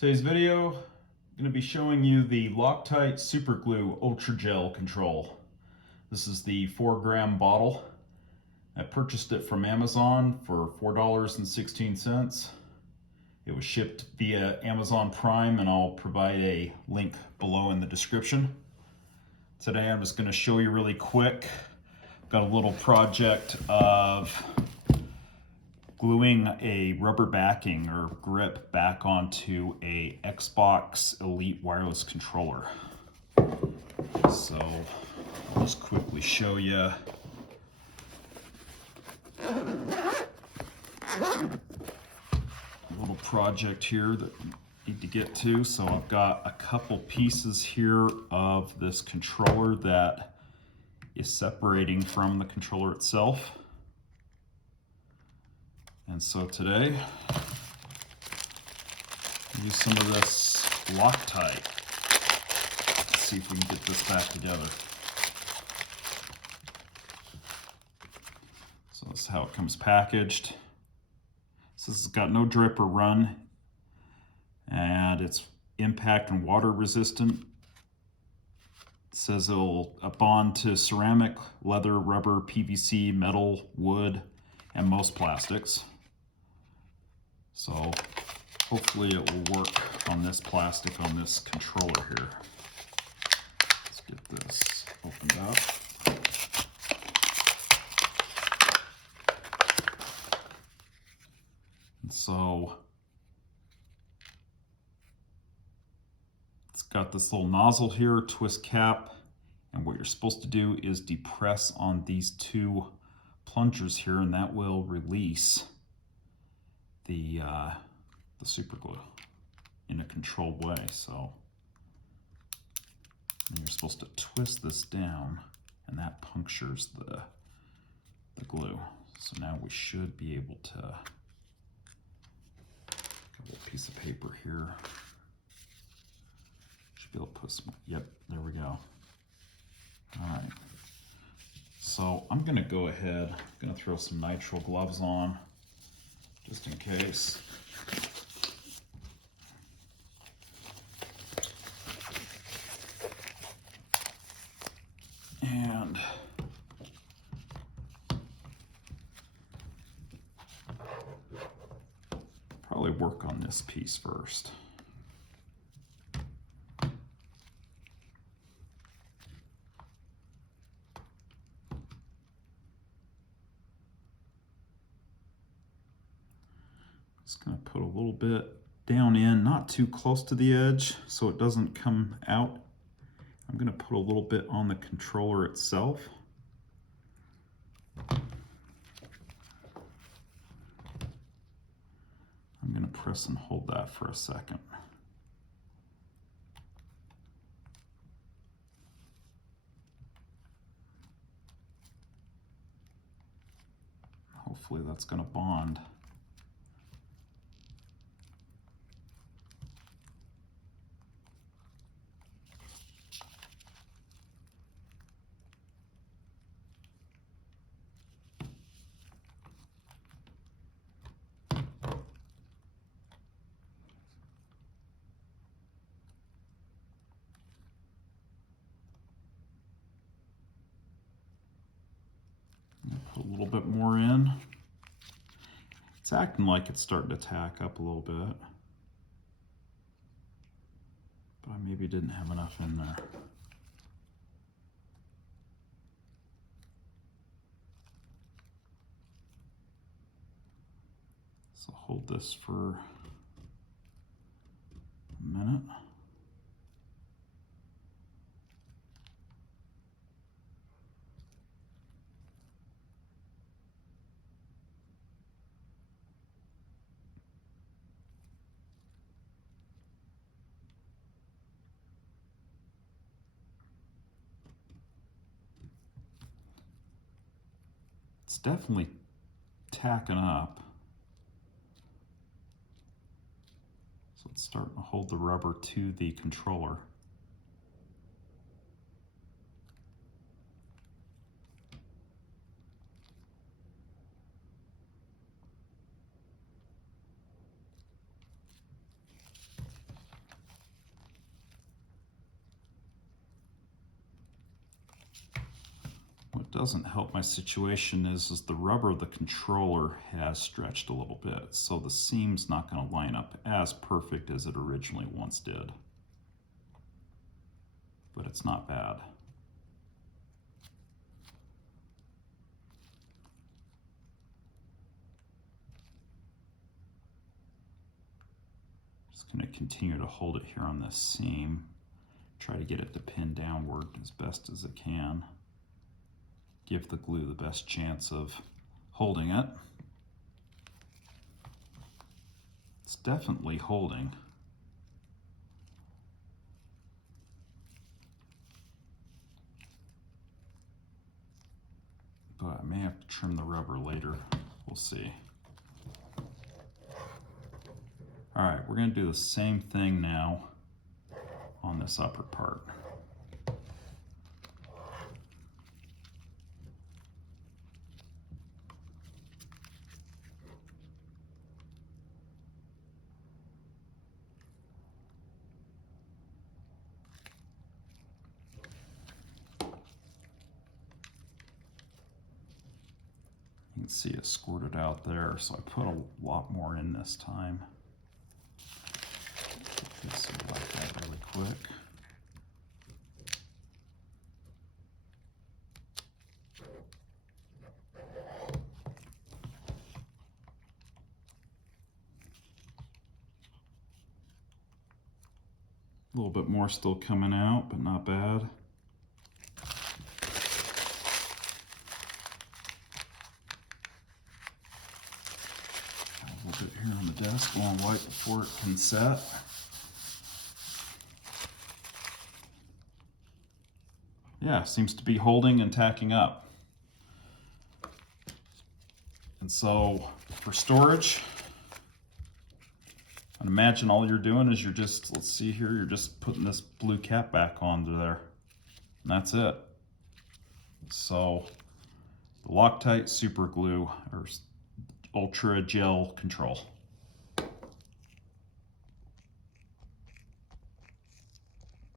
Today's video, I'm going to be showing you the Loctite Super Glue Ultra Gel Control. This is the 4-gram bottle. I purchased it from Amazon for $4.16. It was shipped via Amazon Prime, and I'll provide a link below in the description. Today I'm just going to show you really quick. Got a little project of gluing a rubber backing or grip back onto a Xbox Elite wireless controller. So I'll just quickly show you. A little project here that we need to get to. So I've got a couple pieces here of this controller that is separating from the controller itself. And so today, use some of this Loctite. Let's see if we can get this back together. So this is how it comes packaged. So this has got no drip or run, and it's impact and water resistant. It says it'll bond to ceramic, leather, rubber, PVC, metal, wood, and most plastics. So hopefully it will work on this plastic on this controller here. Let's get this opened up. And so it's got this little nozzle here, twist cap, and what you're supposed to do is depress on these two plungers here, and that will release the super glue in a controlled way. So you're supposed to twist this down, and that punctures the glue. So now we should be able to, got a little piece of paper here. Should be able to put some, yep, there we go. All right. So I'm gonna go ahead, I'm gonna throw some nitrile gloves on, just in case. And probably work on this piece first. Just going to put a little bit down in, not too close to the edge so it doesn't come out. I'm going to put a little bit on the controller itself. I'm going to press and hold that for a second. Hopefully that's going to bond. Put a little bit more in. It's acting like it's starting to tack up a little bit, but I maybe didn't have enough in there. So hold this for a minute. It's definitely tacking up. So it's starting to hold the rubber to the controller. doesn't help my situation is the rubber of the controller has stretched a little bit, so the seam's not going to line up as perfect as it originally once did. But it's not bad. Just going to continue to hold it here on this seam. Try to get it to pin downward as best as it can. Give the glue the best chance of holding it. It's definitely holding. But I may have to trim the rubber later. We'll see. All right, we're going to do the same thing now on this upper part. You can see it squirted out there, so I put a lot more in this time. Just like that really quick. A little bit more still coming out, but not bad. A little bit here on the desk while I wipe before it can set. Yeah, seems to be holding and tacking up. And so for storage, and imagine all you're doing is you're just, let's see here, you're just putting this blue cap back onto there. And that's it. So the Loctite super glue or ultra gel control.